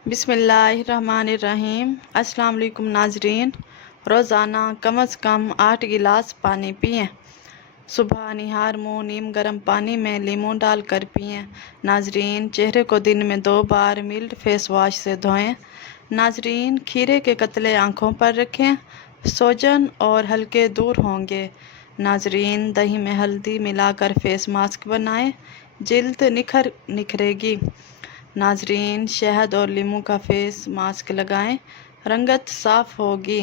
बिस्मिल्लाहिर्रहमानिर्रहीम। अस्सलाम वालेकुम नाजरीन। रोज़ाना कम अज़ कम 8 गिलास पानी पिएं। सुबह निहार मुँह नीम गर्म पानी में लीमू डालकर पिएं। नाजरीन, चेहरे को दिन में 2 बार मिल्ड फेस वॉश से धोएं। नाजरीन, खीरे के कतले आँखों पर रखें, सोजन और हल्के दूर होंगे। नाजरीन, दही में हल्दी मिलाकर फेस मास्क बनाएं, जिल्द निखरेगी। नाजरीन, शहद और लीमू का फेस मास्क लगाएं, रंगत साफ होगी।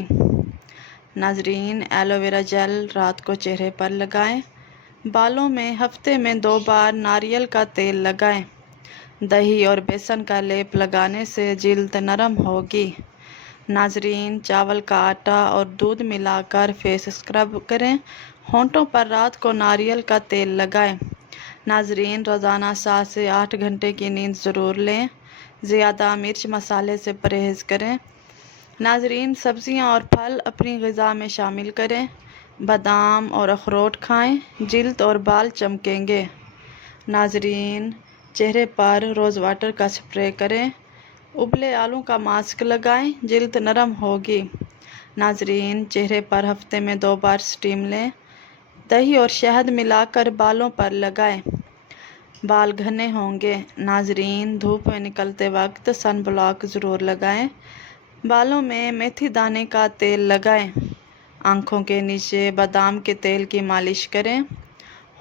नाजरीन, एलोवेरा जेल रात को चेहरे पर लगाएं। बालों में हफ्ते में 2 बार नारियल का तेल लगाएं। दही और बेसन का लेप लगाने से जिल्द नरम होगी। नाजरीन, चावल का आटा और दूध मिलाकर फेस स्क्रब करें। होंठों पर रात को नारियल का तेल लगाएं। नाजरीन, रोज़ाना 7 से 8 घंटे की नींद ज़रूर लें। ज़्यादा मिर्च मसाले से परहेज़ करें। नाजरीन, सब्ज़ियाँ और फल अपनी ग़िज़ा में शामिल करें। बादाम और अखरोट खाएं, जिल्द और बाल चमकेंगे। नाजरीन, चेहरे पर रोज़ वाटर का स्प्रे करें। उबले आलू का मास्क लगाएं, जिल्द नरम होगी। नाजरीन, चेहरे पर हफ्ते में 2 बार स्टीम लें। दही और शहद मिलाकर बालों पर लगाएं, बाल घने होंगे। नाजरीन, धूप में निकलते वक्त सन ब्लॉक ज़रूर लगाएं। बालों में मेथी दाने का तेल लगाएं। आँखों के नीचे बादाम के तेल की मालिश करें।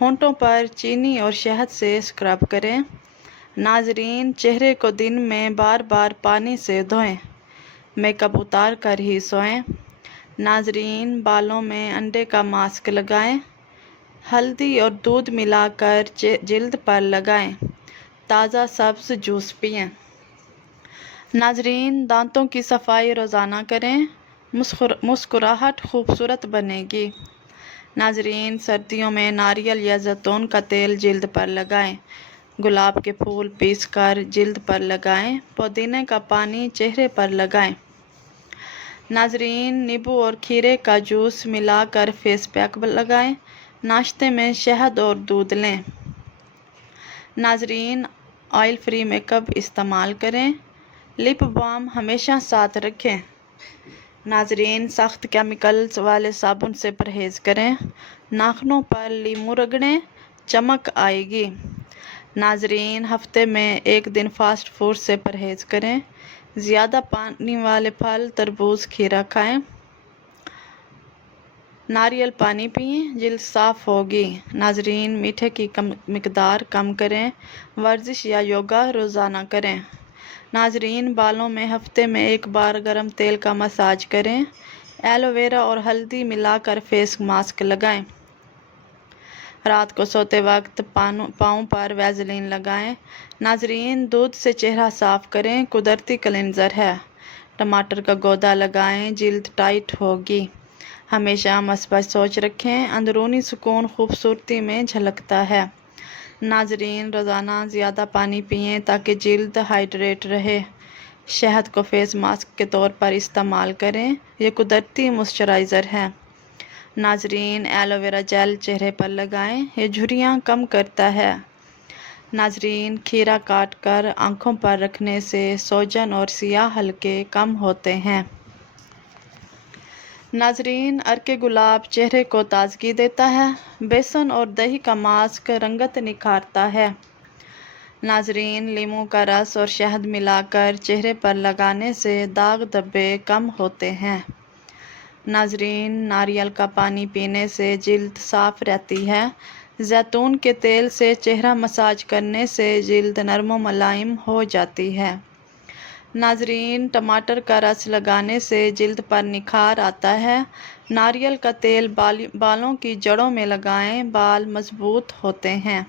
होंठों पर चीनी और शहद से स्क्रब करें। नाजरीन, चेहरे को दिन में बार बार पानी से धोएं। मेकअप उतार कर ही सोएं। नाजरीन, बालों में अंडे का मास्क लगाएं। हल्दी और दूध मिलाकर जिल्द पर लगाएं। ताज़ा सब्ज़ जूस पिएं। नाजरीन, दांतों की सफाई रोज़ाना करें, मुस्कुराहट खूबसूरत बनेगी। नाजरीन, सर्दियों में नारियल या जैतून का तेल जिल्द पर लगाएं। गुलाब के फूल पीसकर जिल्द पर लगाएं। पुदीने का पानी चेहरे पर लगाएं। नाजरीन, नींबू और खीरे का जूस मिलाकर फेस पैक लगाएं। नाश्ते में शहद और दूध लें। नाजरीन, ऑयल फ्री मेकअप इस्तेमाल करें। लिप बाम हमेशा साथ रखें। नाजरीन, सख्त केमिकल्स वाले साबुन से परहेज़ करें। नाखूनों पर लीमू रगड़ें, चमक आएगी। नाजरीन, हफ्ते में 1 दिन फास्ट फूड से परहेज़ करें। ज़्यादा पानी वाले फल तरबूज खीरा खाएं। नारियल पानी पिएं, जिल्द साफ़ होगी। नाजरीन, मीठे की मिकदार कम करें। वर्जिश या योगा रोज़ाना करें। नाजरीन, बालों में हफ्ते में 1 बार गर्म तेल का मसाज करें। एलोवेरा और हल्दी मिलाकर फेस मास्क लगाएं। रात को सोते वक्त पाँव पर वैसलीन लगाएं। नाजरीन, दूध से चेहरा साफ़ करें, कुदरती क्लिनज़र है। टमाटर का गौदा लगाएं, जिल्द टाइट होगी। हमेशा मस्बत सोच रखें, अंदरूनी सुकून खूबसूरती में झलकता है। नाजरीन, रोज़ाना ज़्यादा पानी पिएं ताकि जिल्द हाइड्रेट रहे। शहद को फेस मास्क के तौर पर इस्तेमाल करें, ये कुदरती मॉइस्चराइज़र है। नाजरीन, एलोवेरा जेल चेहरे पर लगाएं, ये झुर्रियाँ कम करता है। नाजरीन, खीरा काट कर आँखों पर रखने से सोजन और सियाह हल्के कम होते हैं। नाजरीन, अर्के गुलाब चेहरे को ताजगी देता है। बेसन और दही का मास्क रंगत निखारता है। नाजरीन, लीमू का रस और शहद मिलाकर चेहरे पर लगाने से दाग धब्बे कम होते हैं। नाजरीन, नारियल का पानी पीने से जिल्द साफ़ रहती है। जैतून के तेल से चेहरा मसाज करने से जिल्द नरम व मुलायम हो जाती है। नाजरीन, टमाटर का रस लगाने से जिल्द पर निखार आता है। नारियल का तेल बालों की जड़ों में लगाएं, बाल मजबूत होते हैं।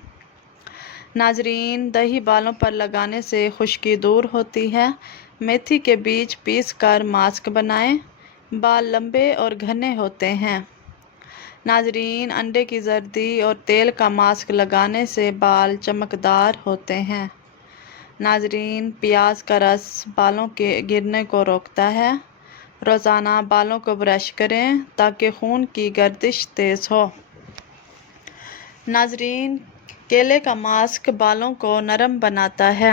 नाजरीन, दही बालों पर लगाने से खुश्की दूर होती है। मेथी के बीज पीस कर मास्क बनाएं, बाल लंबे और घने होते हैं। नाजरीन, अंडे की जर्दी और तेल का मास्क लगाने से बाल चमकदार होते हैं। नाजरीन, प्याज का रस बालों के गिरने को रोकता है। रोज़ाना बालों को ब्रश करें ताकि खून की गर्दिश तेज़ हो। नाजरीन, केले का मास्क बालों को नरम बनाता है।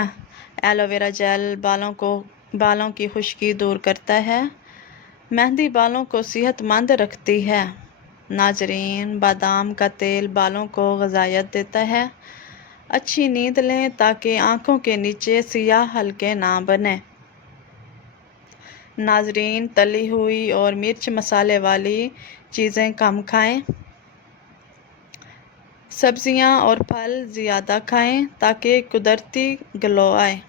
एलोवेरा जेल बालों को بالوں کی خشکی دور کرتا ہے۔ مہندی بالوں کو صحت مند رکھتی ہے۔ ناظرین، بادام کا تیل بالوں کو غذائیت دیتا ہے۔ اچھی نیند لیں تاکہ آنکھوں کے نیچے سیاہ حلقے نہ بنیں۔ ناظرین، تلی ہوئی اور مرچ مسالے والی چیزیں کم کھائیں۔ سبزیاں اور پھل زیادہ کھائیں تاکہ قدرتی گلو آئے۔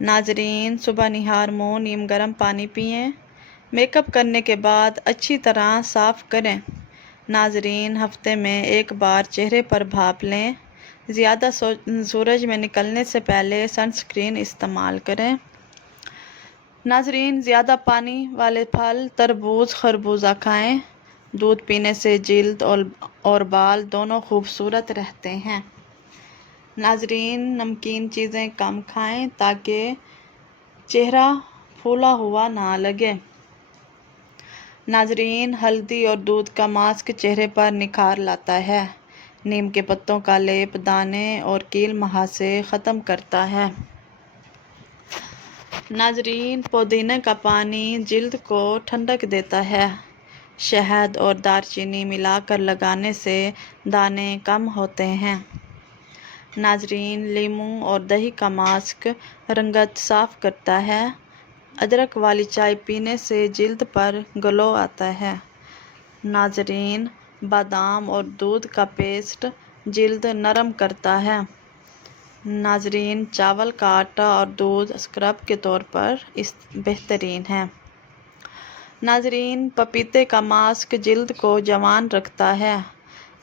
ناظرین، صبح نہار منہ نیم گرم پانی پئیں۔ میک اپ کرنے کے بعد اچھی طرح صاف کریں۔ ناظرین، ہفتے میں ایک بار چہرے پر بھاپ لیں۔ زیادہ سورج میں نکلنے سے پہلے سن اسکرین استعمال کریں۔ ناظرین، زیادہ پانی والے پھل تربوز خربوزہ کھائیں۔ دودھ پینے سے جلد اور بال دونوں خوبصورت رہتے ہیں۔ ناظرین، نمکین چیزیں کم کھائیں تاکہ چہرہ پھولا ہوا نہ لگے۔ ناظرین، ہلدی اور دودھ کا ماسک چہرے پر نکھار لاتا ہے۔ نیم کے پتوں کا لیپ دانے اور کیل مہاسے ختم کرتا ہے۔ ناظرین، پودینے کا پانی جلد کو ٹھنڈک دیتا ہے۔ شہد اور دار چینی ملا کر لگانے سے دانے کم ہوتے ہیں۔ ناظرین، لیموں اور دہی کا ماسک رنگت صاف کرتا ہے۔ ادرک والی چائے پینے سے جلد پر گلو آتا ہے۔ ناظرین، بادام اور دودھ کا پیسٹ جلد نرم کرتا ہے۔ ناظرین، چاول کا آٹا اور دودھ اسکرب کے طور پر بہترین ہے۔ ناظرین، پپیتے کا ماسک جلد کو جوان رکھتا ہے۔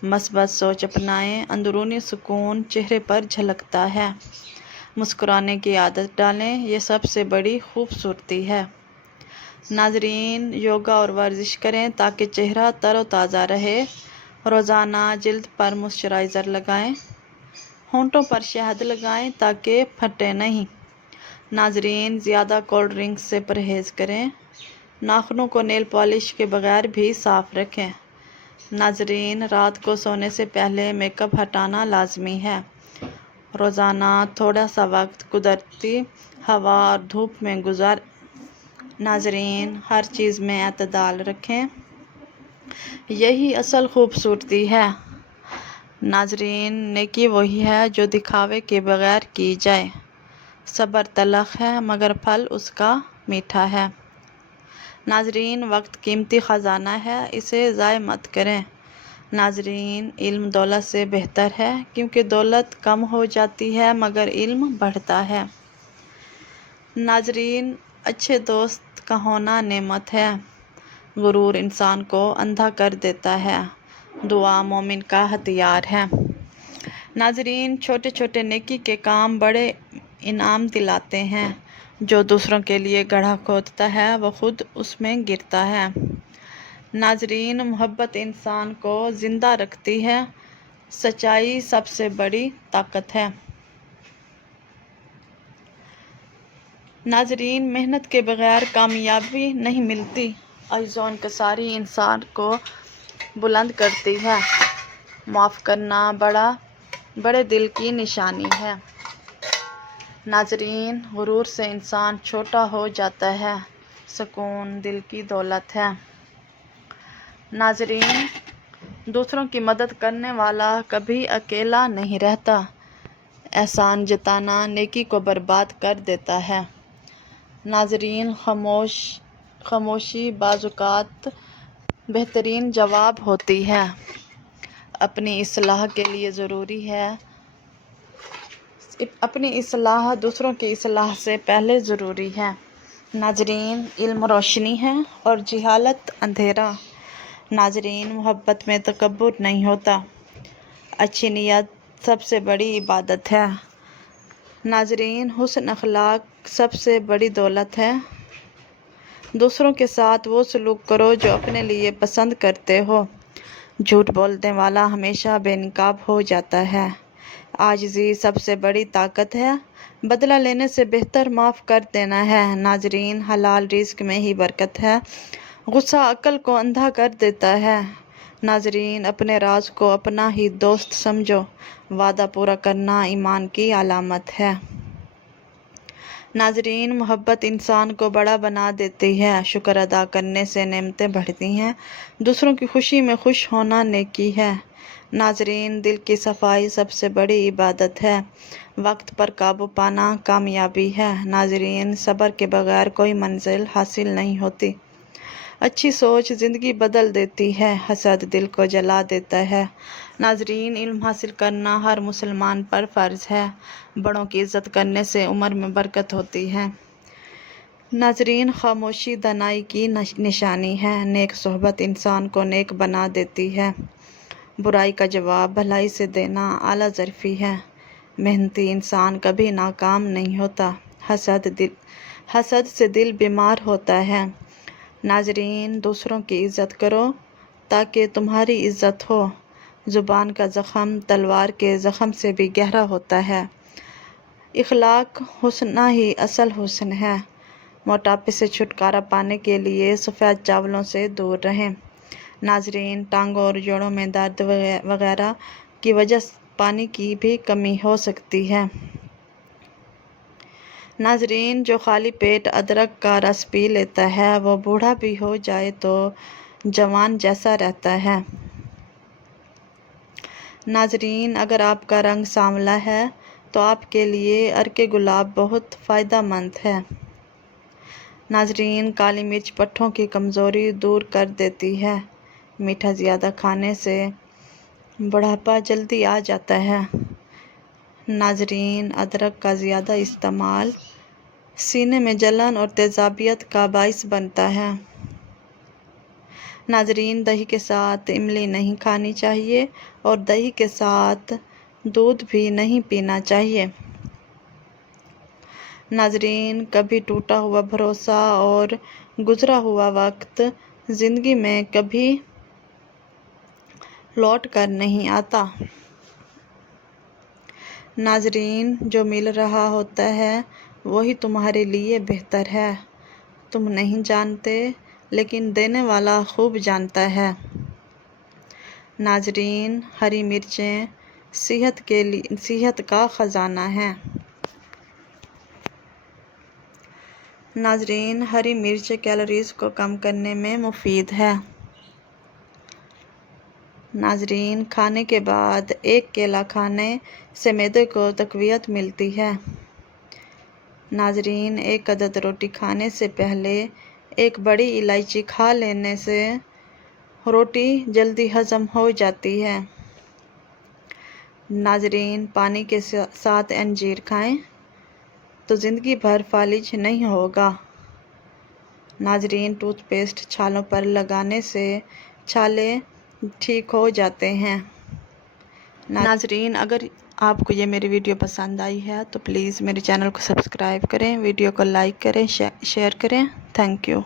مثبت سوچ اپنائیں، اندرونی سکون چہرے پر جھلکتا ہے۔ مسکرانے کی عادت ڈالیں، یہ سب سے بڑی خوبصورتی ہے۔ ناظرین، یوگا اور ورزش کریں تاکہ چہرہ تر و تازہ رہے۔ روزانہ جلد پر موئسچرائزر لگائیں۔ ہونٹوں پر شہد لگائیں تاکہ پھٹے نہیں۔ ناظرین، زیادہ کولڈ ڈرنکس سے پرہیز کریں۔ ناخنوں کو نیل پالش کے بغیر بھی صاف رکھیں۔ ناظرین، رات کو سونے سے پہلے میک اپ ہٹانا لازمی ہے۔ روزانہ تھوڑا سا وقت قدرتی ہوا اور دھوپ میں گزاریں۔ ناظرین، ہر چیز میں اعتدال رکھیں، یہی اصل خوبصورتی ہے۔ ناظرین، نیکی وہی ہے جو دکھاوے کے بغیر کی جائے۔ صبر تلخ ہے مگر پھل اس کا میٹھا ہے۔ ناظرین، وقت قیمتی خزانہ ہے، اسے ضائع مت کریں۔ ناظرین، علم دولت سے بہتر ہے کیونکہ دولت کم ہو جاتی ہے مگر علم بڑھتا ہے۔ ناظرین، اچھے دوست کا ہونا نعمت ہے۔ غرور انسان کو اندھا کر دیتا ہے۔ دعا مومن کا ہتھیار ہے۔ ناظرین، چھوٹے چھوٹے نیکی کے کام بڑے انعام دلاتے ہیں۔ جو دوسروں کے لیے گڑھا کھودتا ہے وہ خود اس میں گرتا ہے۔ ناظرین، محبت انسان کو زندہ رکھتی ہے۔ سچائی سب سے بڑی طاقت ہے۔ ناظرین، محنت کے بغیر کامیابی نہیں ملتی۔ عجز و انکساری انسان کو بلند کرتی ہے۔ معاف کرنا بڑے دل کی نشانی ہے۔ ناظرین، غرور سے انسان چھوٹا ہو جاتا ہے۔ سکون دل کی دولت ہے۔ ناظرین، دوسروں کی مدد کرنے والا کبھی اکیلا نہیں رہتا۔ احسان جتانا نیکی کو برباد کر دیتا ہے۔ ناظرین، خاموشی بعض اوقات بہترین جواب ہوتی ہے۔ اپنی اصلاح کے لیے ضروری ہے۔ اپنی اصلاح دوسروں کی اصلاح سے پہلے ضروری ہے۔ ناظرین، علم روشنی ہے اور جہالت اندھیرا۔ ناظرین، محبت میں تکبر نہیں ہوتا۔ اچھی نیت سب سے بڑی عبادت ہے۔ ناظرین، حسن اخلاق سب سے بڑی دولت ہے۔ دوسروں کے ساتھ وہ سلوک کرو جو اپنے لیے پسند کرتے ہو۔ جھوٹ بولنے والا ہمیشہ بے نقاب ہو جاتا ہے۔ عاجزی سب سے بڑی طاقت ہے۔ بدلہ لینے سے بہتر معاف کر دینا ہے۔ ناظرین، حلال رزق میں ہی برکت ہے۔ غصہ عقل کو اندھا کر دیتا ہے۔ ناظرین، اپنے راز کو اپنا ہی دوست سمجھو۔ وعدہ پورا کرنا ایمان کی علامت ہے۔ नाजरीन, मोहब्बत इंसान को बड़ा बना देती है। शुक्र अदा करने से नेमतें बढ़ती हैं। दूसरों की खुशी में खुश होना नेकी है। नाजरीन, दिल की सफाई सबसे बड़ी इबादत है। वक्त पर काबू पाना कामयाबी है। नाजरीन, सब्र के बगैर कोई मंजिल हासिल नहीं होती। अच्छी सोच ज़िंदगी बदल देती है। हसद दिल को जला देता है। नाजरीन, इल्म हासिल करना हर मुसलमान पर फ़र्ज़ है। बड़ों की इज़्ज़त करने से उम्र में बरकत होती है। नाजरीन, खामोशी दानाई की निशानी है। नेक सोहबत इंसान को नेक बना देती है। बुराई का जवाब भलाई से देना आला ज़रफ़ी है। मेहनती इंसान कभी नाकाम नहीं होता। हसद से दिल बीमार होता है। नाजरीन, दूसरों की इज़्ज़त करो ताकि तुम्हारी इज़्ज़त हो। ज़ुबान का ज़ख़म तलवार के ज़ख़म से भी गहरा होता है। इख़लाक़ हुस्न ही असल हुस्न है। मोटापे से छुटकारा पाने के लिए सफ़ेद चावलों से दूर रहें। नाजरीन, टांगों और जोड़ों में दर्द वगैरह की वजह पानी की भी कमी हो सकती है। नाजरीन, जो खाली पेट अदरक का रस पी लेता है वो बूढ़ा भी हो जाए तो जवान जैसा रहता है। नाजरीन, अगर आपका रंग सांवला है तो आपके लिए अर्के गुलाब बहुत फ़ायदेमंद है। नाजरीन, काली मिर्च पट्ठों की कमज़ोरी दूर कर देती है। मीठा ज़्यादा खाने से बुढ़ापा जल्दी आ जाता है। नाजरीन, अदरक का ज़्यादा इस्तेमाल सीने में जलन और तेज़ाबियत का बाइस बनता है। नाजरीन, दही के साथ इमली नहीं खानी चाहिए और दही के साथ दूध भी नहीं पीना चाहिए। नाजरीन, कभी टूटा हुआ भरोसा और गुज़रा हुआ वक्त ज़िंदगी में कभी लौट कर नहीं आता। नाजरीन, जो मिल रहा होता है वही तुम्हारे लिए बेहतर है। तुम नहीं जानते लेकिन देने वाला खूब जानता है। नाजरीन, हरी मिर्चें सेहत का ख़जाना है। नाजरीन, हरी मिर्च कैलोरीज़ को कम करने में मुफीद है। नाजरीन, खाने के बाद एक केला खाने से मैदे को तक़वियत मिलती है। नाजरीन, एक अदद रोटी खाने से पहले एक बड़ी इलायची खा लेने से रोटी जल्दी हज़म हो जाती है। नाजरीन, पानी के साथ अंजीर खाएं तो ज़िंदगी भर फालिज नहीं होगा। नाजरीन, टूथपेस्ट छालों पर लगाने से छाले ठीक हो जाते हैं। नाजरीन, अगर आपको ये मेरी वीडियो पसंद आई है तो प्लीज़ मेरे चैनल को सब्सक्राइब करें, वीडियो को लाइक करें, शेयर करें। Thank you.